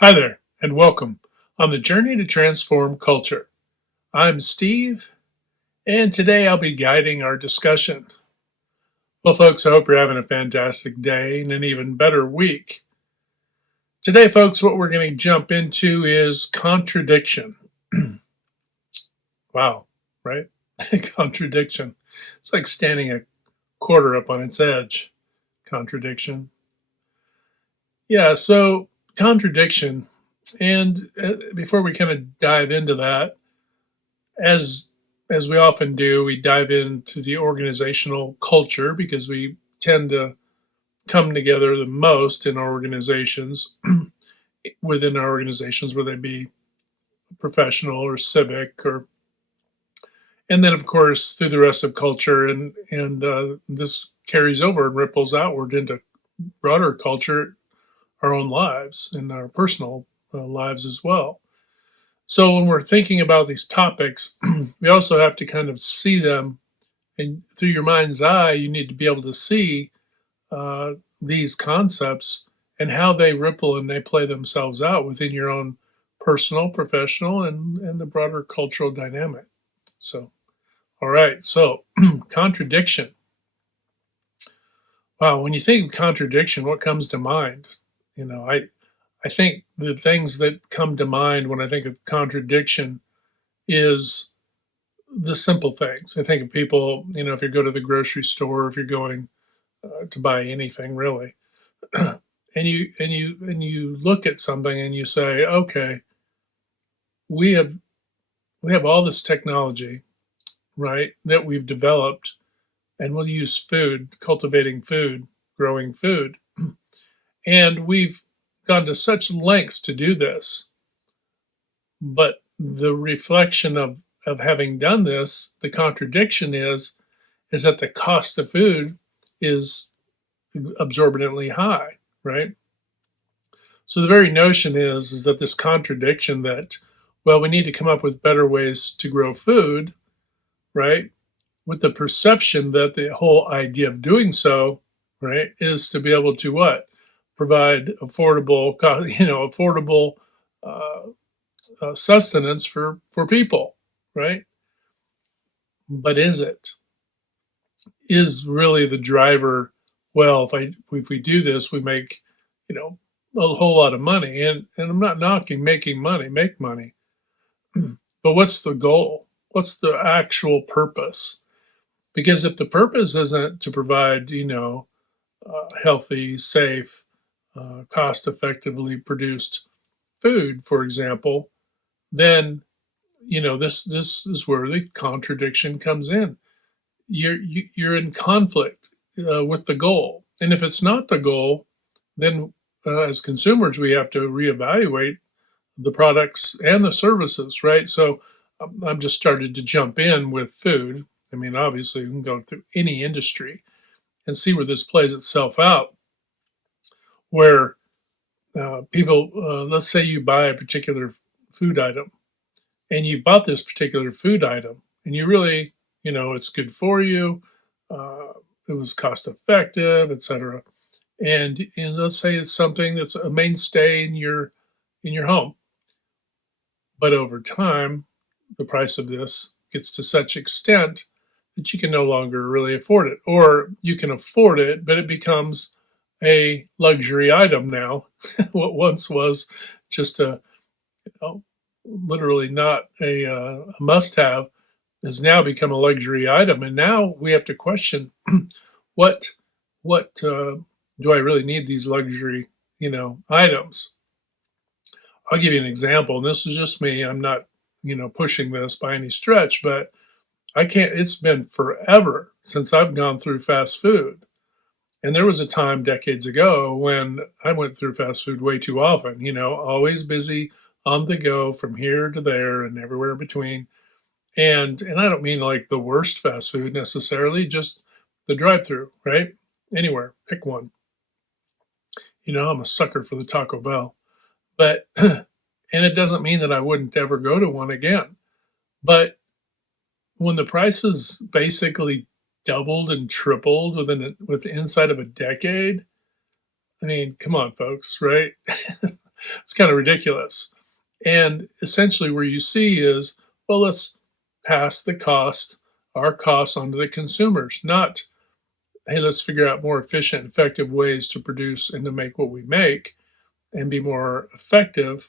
Hi there, and welcome on the journey to transform culture. I'm Steve, and today I'll be guiding our discussion. Well, folks, I hope you're having a fantastic day and an even better week. Today, folks, what we're going to jump into is contradiction. Wow, right? Contradiction. It's like standing a quarter up on its edge. Contradiction. Yeah, so contradiction. And before we kind of dive into that, as as we often do, we dive into the organizational culture because we tend to come together the most in our organizations, within our organizations, whether they be professional or civic, or and then of course through the rest of culture, and this carries over and ripples outward into broader culture, our own lives and our personal lives as well. So when we're thinking about these topics, we also have to kind of see them, and through your mind's eye, you need to be able to see uh, these concepts and how they ripple and they play themselves out within your own personal, professional, and the broader cultural dynamic. So, all right. So, contradiction. Wow. When you think of contradiction, what comes to mind? I think the things that come to mind when I think of contradiction is the simple things. I think of people, if you go to the grocery store, if you're going to buy anything really, and you look at something and you say, okay, we have we have all this technology, right, that we've developed, and we'll use food, cultivating food, growing food, and we've gone to such lengths to do this. But the reflection of having done this, the contradiction is that the cost of food is absorbently high, right? So the very notion is that this contradiction that, well, we need to come up with better ways to grow food, right? With the perception that the whole idea of doing so, right, is to be able to what? Provide affordable, affordable uh, sustenance for people, right? But is it? Is really the driver? Well, if we do this, we make, you know, a whole lot of money, and I'm not knocking making money, make money. But what's the goal? What's the actual purpose? Because if the purpose isn't to provide, healthy, safe, cost effectively produced food, for example, then this is where the contradiction comes in. You're in conflict with the goal, and if it's not the goal, then as consumers we have to reevaluate the products and the services, right? So I'm just started to jump in with food. I mean, obviously, we can go through any industry and see where this plays itself out. Where people, let's say you buy a particular food item, and you've bought this particular food item, and you really, it's good for you, uh, it was cost effective, etc. And let's say it's something that's a mainstay in your home. But over time, the price of this gets to such extent that you can no longer really afford it. Or you can afford it, but it becomes a luxury item now. What once was just literally not a must have has now become a luxury item. And now we have to question what, what do I really need these luxury, items? I'll give you an example. And this is just me. I'm not, pushing this by any stretch, but I can't, it's been forever since I've gone through fast food. And there was a time decades ago when I went through fast food way too often, always busy on the go from here to there and everywhere in between. And I don't mean like the worst fast food necessarily, just the drive-through, right? Anywhere, pick one. I'm a sucker for the Taco Bell. But and it doesn't mean that I wouldn't ever go to one again. But when the prices basically doubled and tripled with inside of a decade, I mean, come on, folks, right? It's kind of ridiculous. And essentially, where you see is, well, let's pass our costs onto the consumers, not, hey, let's figure out more efficient, effective ways to produce and to make what we make and be more effective.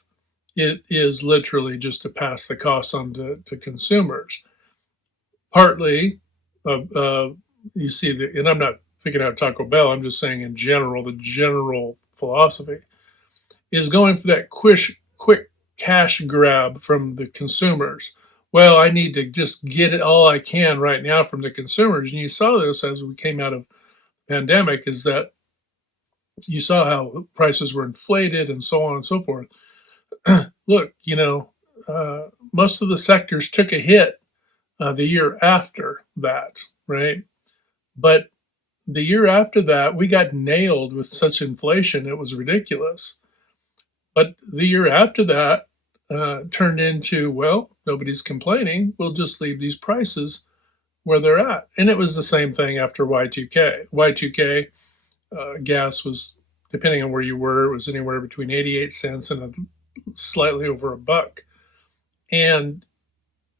It is literally just to pass the cost on to consumers. Partly, you see, and I'm not picking out Taco Bell, I'm just saying in general, the general philosophy is going for that quick cash grab from the consumers. Well, I need to just get it all I can right now from the consumers. And you saw this as we came out of pandemic, is that you saw how prices were inflated and so on and so forth. Look, most of the sectors took a hit the year after that, right? But the year after that, we got nailed with such inflation, it was ridiculous. But the year after that turned into, well, nobody's complaining. We'll just leave these prices where they're at. And it was the same thing after Y2K. Y2K gas was, depending on where you were, it was anywhere between 88 cents and slightly over a buck. And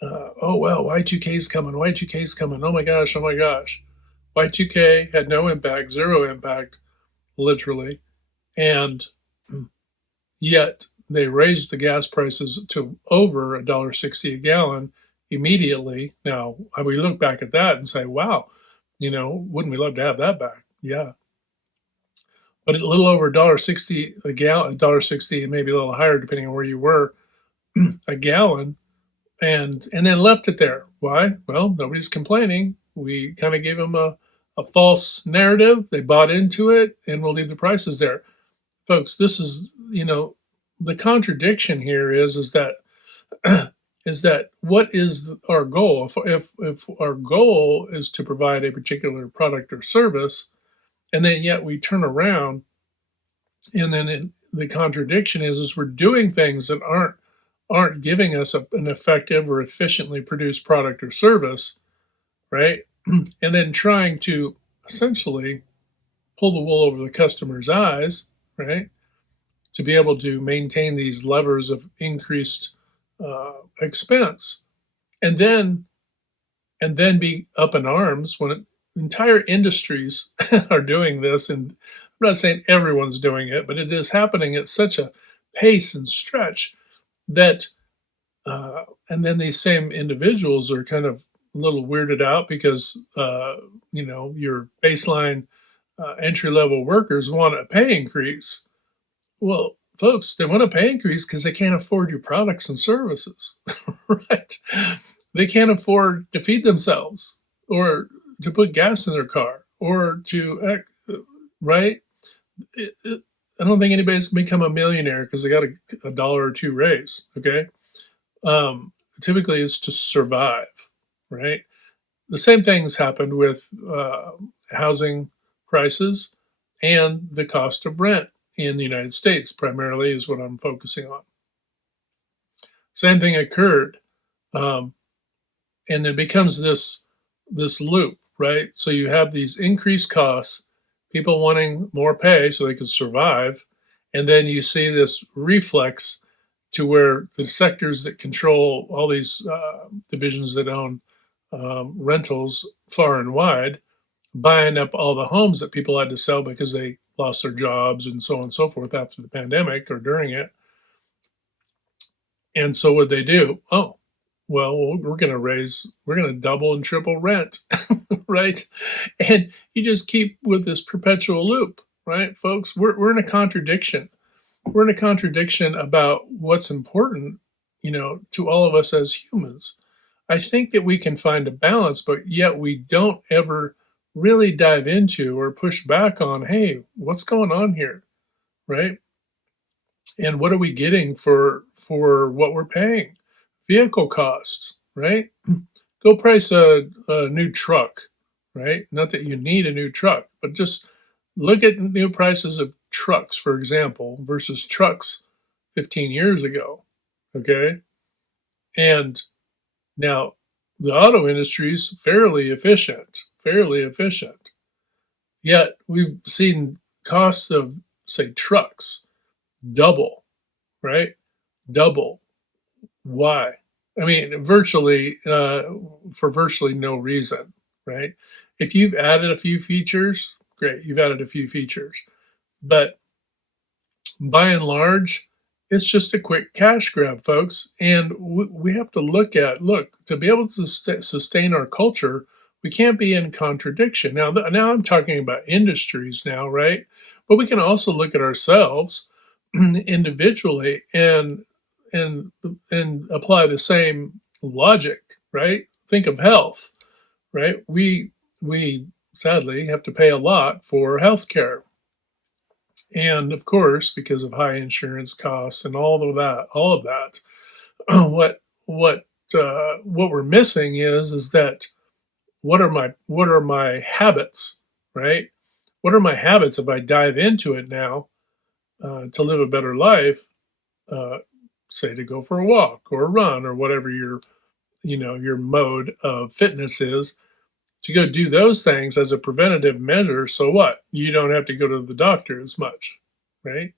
oh, well, Y2K's coming, Y2K's coming. Oh my gosh, oh my gosh. Y2K had no impact, zero impact, literally. And yet they raised the gas prices to over $1.60 a gallon immediately. Now, we look back at that and say, wow, wouldn't we love to have that back? Yeah. But a little over $1.60 a gallon, $1.60 and maybe a little higher depending on where you were, a gallon, and then left it there. Why? Well, nobody's complaining. We kind of gave them a false narrative. They bought into it, and we'll leave the prices there. Folks, this is, the contradiction here is that is that what is our goal? If our goal is to provide a particular product or service, and then yet we turn around, and then the contradiction is we're doing things that aren't giving us an effective or efficiently produced product or service, right? And then trying to essentially pull the wool over the customer's eyes, right? To be able to maintain these levers of increased expense, and then be up in arms when entire industries are doing this. And I'm not saying everyone's doing it, but it is happening at such a pace and stretch that, and then these same individuals are kind of a little weirded out because your baseline entry level workers want a pay increase. Well, folks, they want a pay increase because they can't afford your products and services, right? They can't afford to feed themselves or to put gas in their car or right? I don't think anybody's become a millionaire because they got a dollar or two raise, okay? Typically, it's to survive, right? The same things happened with housing prices and the cost of rent in the United States, primarily, is what I'm focusing on. Same thing occurred, and it becomes this loop, right? So you have these increased costs, people wanting more pay so they could survive, and then you see this reflex to where the sectors that control all these divisions that own rentals far and wide, buying up all the homes that people had to sell because they lost their jobs and so on and so forth after the pandemic or during it. And so what they do? Oh, well, we're going to double and triple rent, right? And you just keep with this perpetual loop, right, folks? We're in a contradiction. We're in a contradiction about what's important, to all of us as humans. I think that we can find a balance, but yet we don't ever really dive into or push back on, hey, what's going on here, right? And what are we getting for what we're paying? Vehicle costs, right? Go price a new truck, right? Not that you need a new truck, but just look at new prices of trucks, for example, versus trucks 15 years ago, okay? And now the auto industry is fairly efficient. Yet we've seen costs of, say, trucks double right? Double. Why? I mean, virtually, for virtually no reason, right? If you've added a few features, great, you've added a few features. But by and large, it's just a quick cash grab, folks. And we have to look, to be able to sustain our culture, we can't be in contradiction. Now I'm talking about industries now, right? But we can also look at ourselves individually and and apply the same logic, right? Think of health, right? We sadly have to pay a lot for health care, and of course, because of high insurance costs and all of that, what we're missing is that what are my habits, right? What are my habits if I dive into it now to live a better life? Uh, Say to go for a walk or a run or whatever your mode of fitness is, to go do those things as a preventative measure. So what? You don't have to go to the doctor as much, right?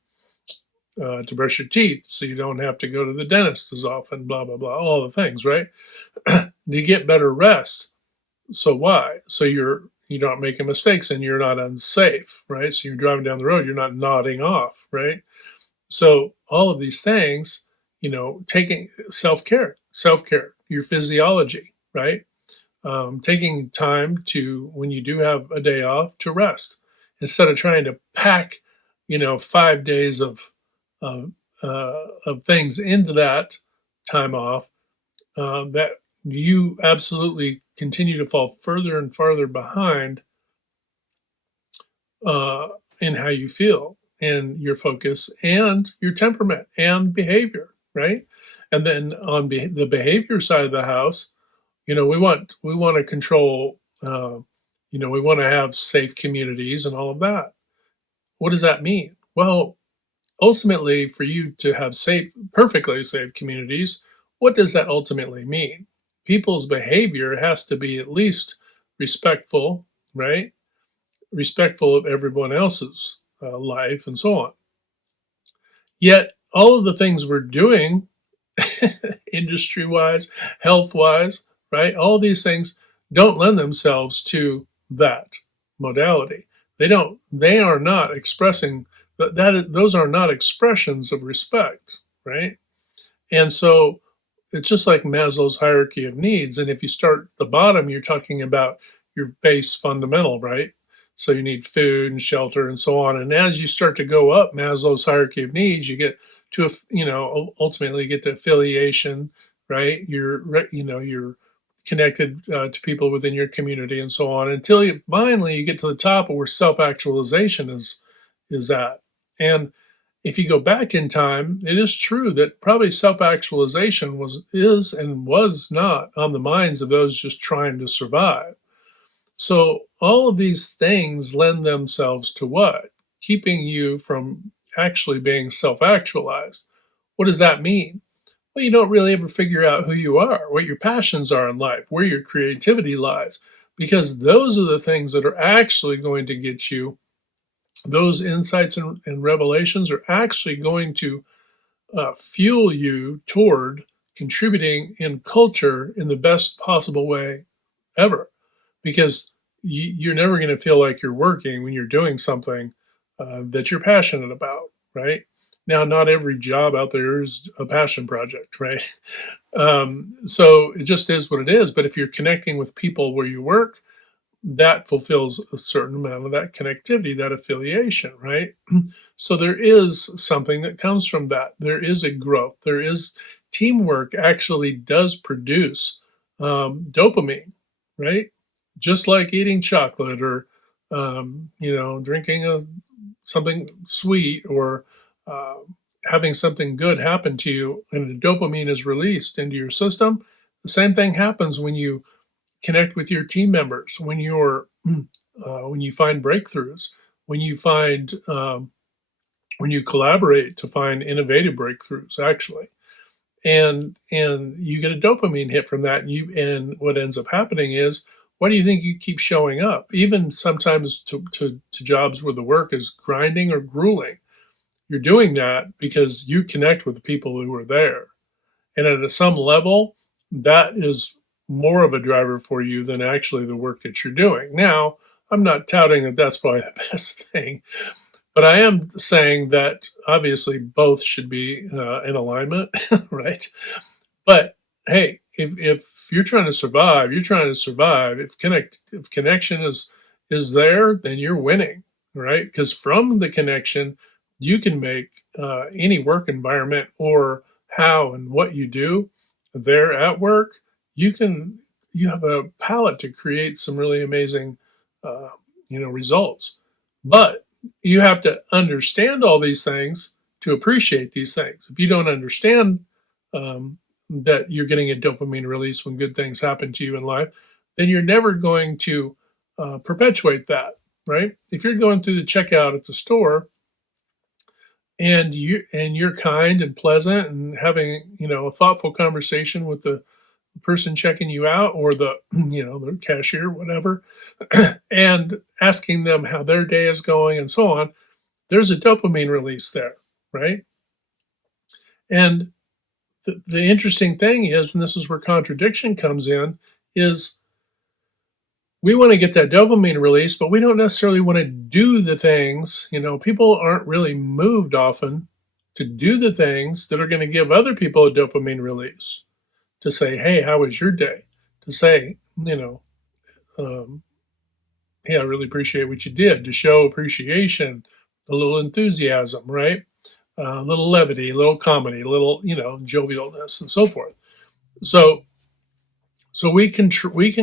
To brush your teeth, so you don't have to go to the dentist as often, blah, blah, blah, all the things, right? To get better rest. So why? So you're not making mistakes and you're not unsafe, right? So you're driving down the road, you're not nodding off, right? So all of these things, taking self care, your physiology, right? Taking time to, when you do have a day off, to rest instead of trying to pack 5 days of of things into that time off, that you absolutely continue to fall further and farther behind uh, in how you feel and your focus and your temperament and behavior, right? And then on the behavior side of the house, we want to control. We want to have safe communities and all of that. What does that mean? Well, ultimately, for you to have perfectly safe communities, what does that ultimately mean? People's behavior has to be at least respectful, right? Respectful of everyone else's life and so on. Yet, all of the things we're doing, industry wise, health wise, right? All these things don't lend themselves to that modality. They are not expressing those are not expressions of respect, right? And so it's just like Maslow's hierarchy of needs. And if you start at the bottom, you're talking about your base fundamental, right? So you need food and shelter and so on. And as you start to go up Maslow's hierarchy of needs, you get to, ultimately you get to affiliation, right? You're connected to people within your community and so on, until you get to the top of where self-actualization is at. And if you go back in time, it is true that probably self-actualization was not on the minds of those just trying to survive. So all of these things lend themselves to what? Keeping you from actually being self-actualized. What does that mean? Well, you don't really ever figure out who you are, what your passions are in life, where your creativity lies, because those are the things that are actually going to get you. Those insights and revelations are actually going to fuel you toward contributing in culture in the best possible way ever, because you're never going to feel like you're working when you're doing something that you're passionate about, right? Now, not every job out there is a passion project, right? So it just is what it is. But if you're connecting with people where you work, that fulfills a certain amount of that connectivity, that affiliation, right? So there is something that comes from that. There is a growth. There is teamwork actually does produce dopamine, right? Just like eating chocolate or drinking something sweet or uh, having something good happen to you, and the dopamine is released into your system. The same thing happens when you connect with your team members, when you find breakthroughs, when you find when you collaborate to find innovative breakthroughs, actually, and you get a dopamine hit from that, and what ends up happening is, why do you think you keep showing up, even sometimes to jobs where the work is grinding or grueling? you're doing that because you connect with the people who are there. And at some level, that is more of a driver for you than actually the work that you're doing. Now, I'm not touting that that's probably the best thing, but I am saying that obviously both should be in alignment, right? But hey, if you're trying to survive, you're trying to survive. If connection is there, then you're winning, right? Because from the connection, you can make any work environment or how and what you do there at work. You can you have a palette to create some really amazing, uh, results. But you have to understand all these things to appreciate these things. If you don't understand um, that you're getting a dopamine release when good things happen to you in life, then you're never going to perpetuate that, right? If you're going through the checkout at the store and you're kind and pleasant and having a thoughtful conversation with the person checking you out or the the cashier, whatever, and asking them how their day is going and so on, there's a dopamine release there, right? And the interesting thing is, and this is where contradiction comes in, is we want to get that dopamine release, but we don't necessarily want to do the things. People aren't really moved often to do the things that are going to give other people a dopamine release. To say, hey, how was your day? To say, um, hey, I really appreciate what you did. To show appreciation, a little enthusiasm, right? A little levity, a little comedy, a little, jovialness, and so forth. So we can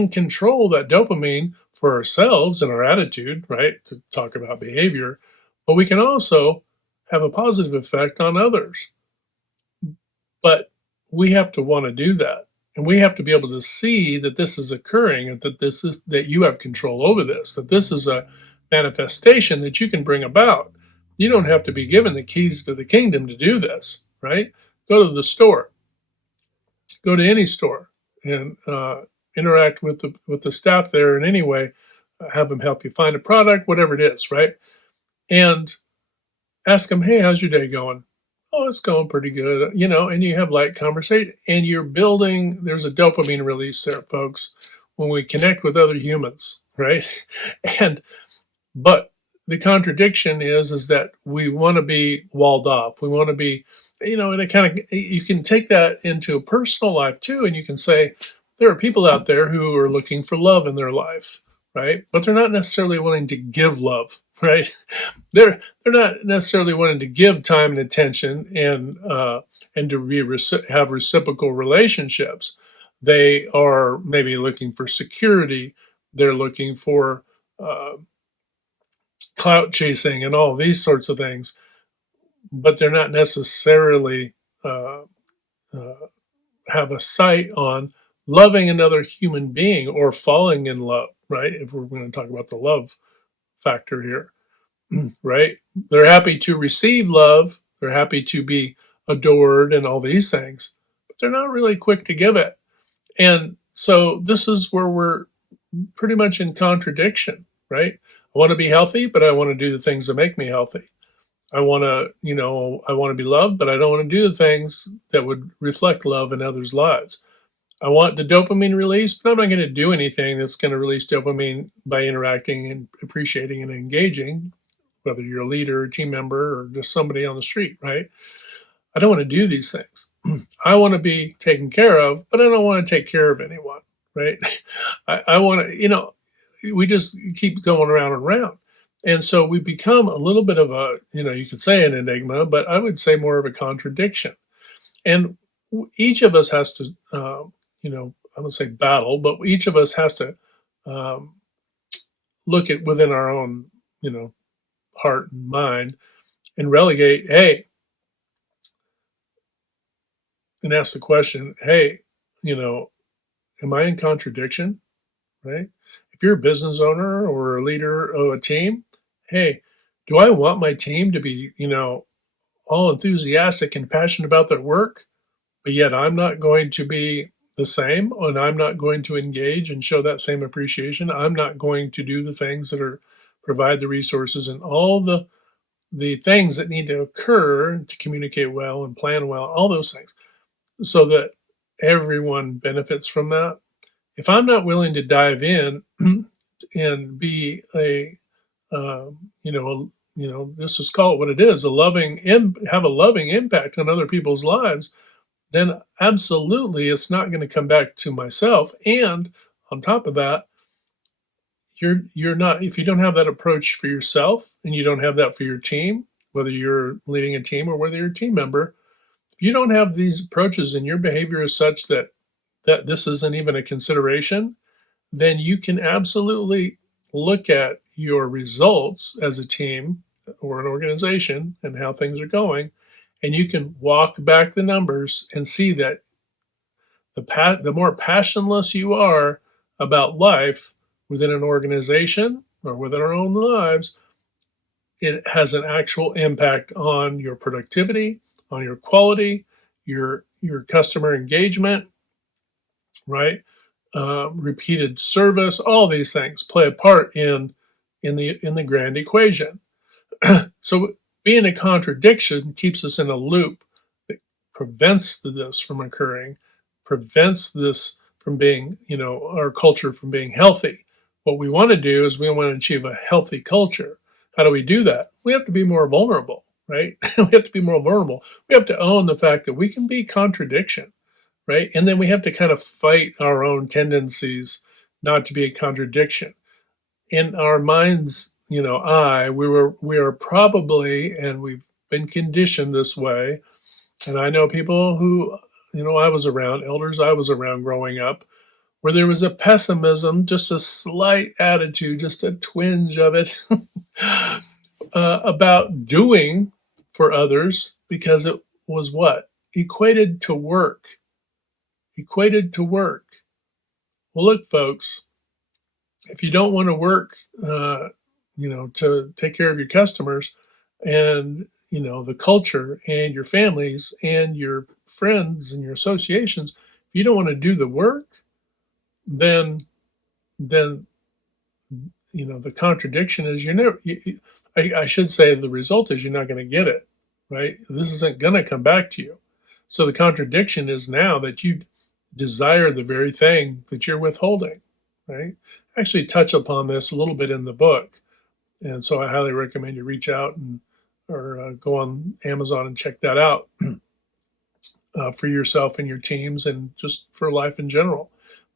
control that dopamine for ourselves and our attitude, right? To talk about behavior, but we can also have a positive effect on others. But we have to want to do that, and we have to be able to see that this is occurring, and that you have control over this. That this is a manifestation that you can bring about. You don't have to be given the keys to the kingdom to do this, right? Go to the store. Go to any store and interact with the staff there in any way. Have them help you find a product, whatever it is, right? And ask them, hey, how's your day going? Oh, it's going pretty good, and you have light conversation and you're building, there's a dopamine release there, folks, when we connect with other humans, right? And but the contradiction is that we want to be walled off. We want to be, and it kind of, you can take that into a personal life too. And you can say, there are people out there who are looking for love in their life, right? But they're not necessarily willing to give love, right? They're not necessarily wanting to give time and attention and to have reciprocal relationships. They are maybe looking for security. They're looking for uh, clout chasing and all these sorts of things, but they're not necessarily uh, uh, have a sight on loving another human being or falling in love, right? If we're going to talk about the love factor here, right? They're happy to receive love, they're happy to be adored and all these things, but they're not really quick to give it. And so this is where we're pretty much in contradiction, right? I want to be healthy, but I want to do the things that make me healthy. I want to be loved, but I don't want to do the things that would reflect love in others' lives. I want the dopamine release, but I'm not going to do anything that's going to release dopamine by interacting and appreciating and engaging, whether you're a leader, a team member, or just somebody on the street, right? I don't want to do these things. I want to be taken care of, but I don't want to take care of anyone, right? I want to, we just keep going around and around. And so we become a little bit of a, you could say an enigma, but I would say more of a contradiction. And each of us has to, I would say battle, but each of us has to um, look at within our own, heart and mind and relegate, hey, and ask the question, hey, you know, am I in contradiction? Right? If you're a business owner or a leader of a team, hey, do I want my team to be, all enthusiastic and passionate about their work, but yet I'm not going to be the same and I'm not going to engage and show that same appreciation. I'm not going to do the things that are provide the resources and all the the things that need to occur to communicate well and plan well, all those things, so that everyone benefits from that. If I'm not willing to dive in and be this is called what it is, have a loving impact on other people's lives, then absolutely it's not going to come back to myself. And on top of that, you're not, if you don't have that approach for yourself and you don't have that for your team, whether you're leading a team or whether you're a team member, if you don't have these approaches and your behavior is such that this isn't even a consideration, then you can absolutely look at your results as a team or an organization and how things are going, and you can walk back the numbers and see that the more passionless you are about life within an organization or within our own lives, it has an actual impact on your productivity, on your quality, your customer engagement, right? Repeated service, all these things play a part in the grand equation. So being a contradiction keeps us in a loop that prevents this from occurring, prevents this from being, our culture from being healthy. What we want to do is we want to achieve a healthy culture. How do we do that? We have to be more vulnerable, right? We have to be more vulnerable. We have to own the fact that we can be contradiction, right? And then we have to kind of fight our own tendencies not to be a contradiction. In our minds, we are probably, and we've been conditioned this way. And I know people who, elders I was around growing up, where there was a pessimism, just a slight attitude, just a twinge of it, about doing for others because it was what? Equated to work. Equated to work. Well, look, folks, if you don't want to work, to take care of your customers and, the culture and your families and your friends and your associations, if you don't want to do the work, then the contradiction is I should say the result is you're not going to get it, right? This isn't going to come back to you. So the contradiction is now that you desire the very thing that you're withholding, right? I actually touch upon this a little bit in the book. And so I highly recommend you reach out or go on Amazon and check that out for yourself and your teams and just for life in general.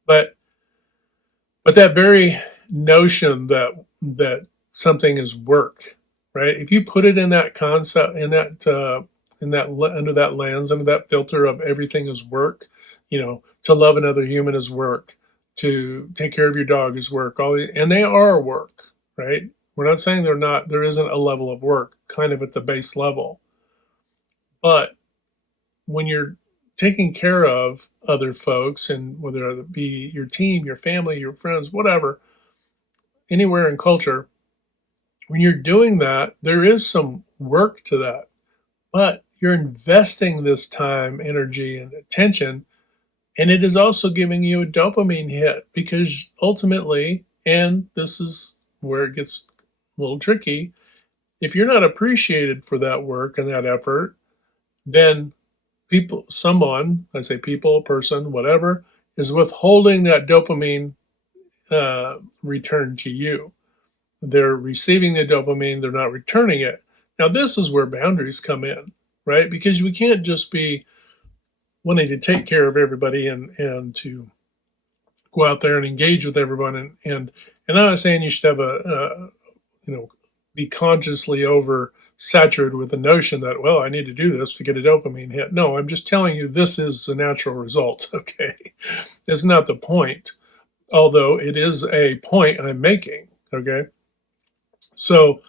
But that very notion that something is work, right? If you put it in that concept, under that lens, under that filter of everything is work, to love another human is work, to take care of your dog is work, and they are work, right? We're not saying they're not. There isn't a level of work, kind of at the base level, but when you're taking care of other folks, and whether it be your team, your family, your friends, whatever, anywhere in culture, when you're doing that, there is some work to that, but you're investing this time, energy, and attention, and it is also giving you a dopamine hit because ultimately, and this is where it gets a little tricky, if you're not appreciated for that work and that effort, then I say people, person, whatever, is withholding that dopamine return to you. They're receiving the dopamine, they're not returning it. Now, this is where boundaries come in, right? Because we can't just be wanting to take care of everybody and to go out there and engage with everyone. And I'm not saying you should have be consciously over saturated with the notion that, well, I need to do this to get a dopamine hit. No, I'm just telling you this is the natural result, okay? It's not the point, although it is a point I'm making, okay? So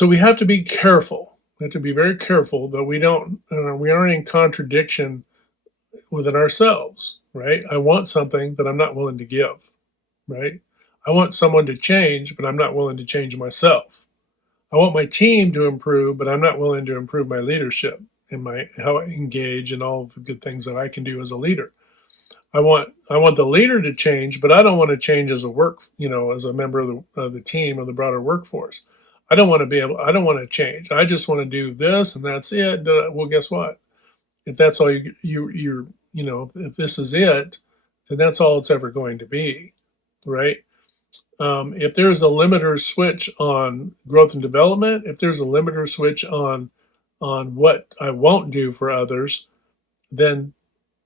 we have to be careful. We have to be very careful that we aren't in contradiction within ourselves, right? I want something that I'm not willing to give, right? I want someone to change, but I'm not willing to change myself. I want my team to improve, but I'm not willing to improve my leadership and how I engage and all of the good things that I can do as a leader. I want the leader to change, but I don't want to change as a member of the team or the broader workforce. I don't want to be able, I don't want to change. I just want to do this and that's it. Well, guess what? If that's all if this is it, then that's all it's ever going to be, right? If there's a limiter switch on growth and development, if there's a limiter switch on what I won't do for others, then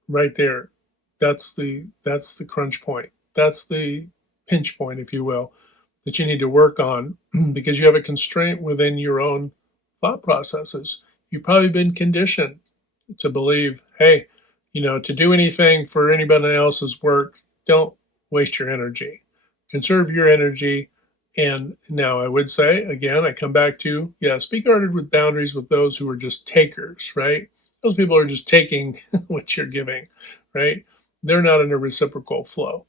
right there, that's the crunch point. That's the pinch point, if you will, that you need to work on because you have a constraint within your own thought processes. You've probably been conditioned to believe, hey, to do anything for anybody else's work, don't waste your energy. Conserve your energy. And now I would say, again, I come back to, be guarded with boundaries with those who are just takers, right? Those people are just taking what you're giving, right? They're not in a reciprocal flow.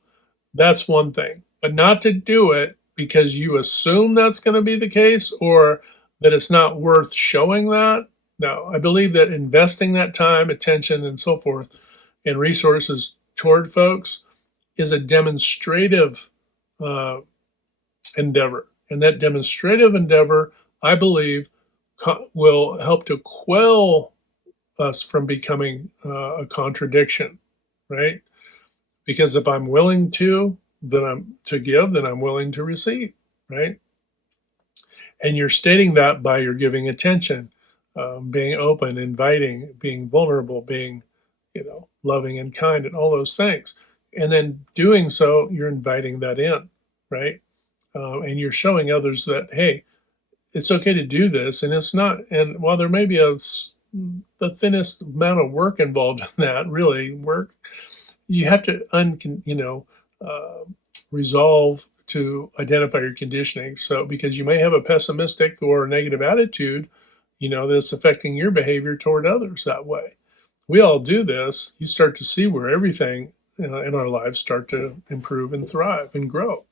That's one thing. But not to do it because you assume that's going to be the case or that it's not worth showing that. No, I believe that investing that time, attention, and so forth, and resources toward folks is a demonstrative endeavor. And that demonstrative endeavor, I believe, will help to quell us from becoming a contradiction, right? Because if I'm willing to, give, then I'm willing to receive, right? And you're stating that by your giving attention, being open, inviting, being vulnerable, being, loving and kind, and all those things. And then doing so, you're inviting that in, right? And you're showing others that, hey, it's okay to do this, and it's not. And while there may be the thinnest amount of work involved in that, really work, you have to resolve to identify your conditioning. So because you may have a pessimistic or negative attitude, that's affecting your behavior toward others that way. We all do this. You start to see where everything in our lives start to improve and thrive and grow.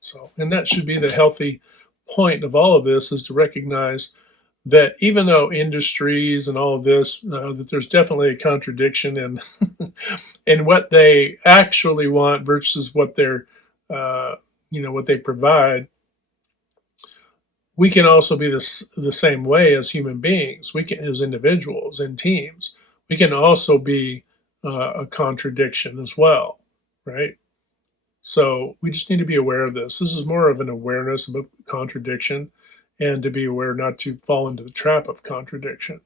So, and that should be the healthy point of all of this, is to recognize that even though industries and all of this, that there's definitely a contradiction in in what they actually want versus what they're, what they provide. We can also be the same way as human beings. We can, as individuals and teams, we can also be a contradiction as well, right? So we just need to be aware of this. This is more of an awareness about contradiction, and to be aware not to fall into the trap of contradiction.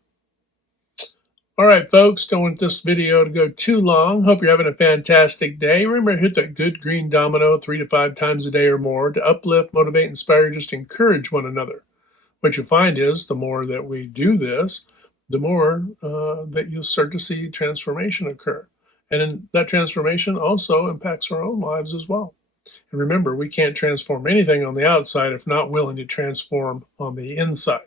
All right, folks, don't want this video to go too long. Hope you're having a fantastic day. Remember to hit that good green domino 3 to 5 times a day or more to uplift, motivate, inspire, just encourage one another. What you'll find is the more that we do this, the more that you'll start to see transformation occur. And then that transformation also impacts our own lives as well. And remember, we can't transform anything on the outside if not willing to transform on the inside.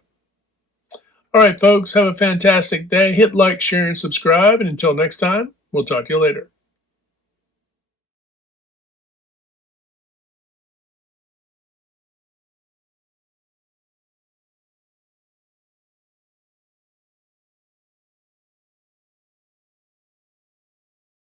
All right, folks, have a fantastic day. Hit like, share, and subscribe. And until next time, we'll talk to you later.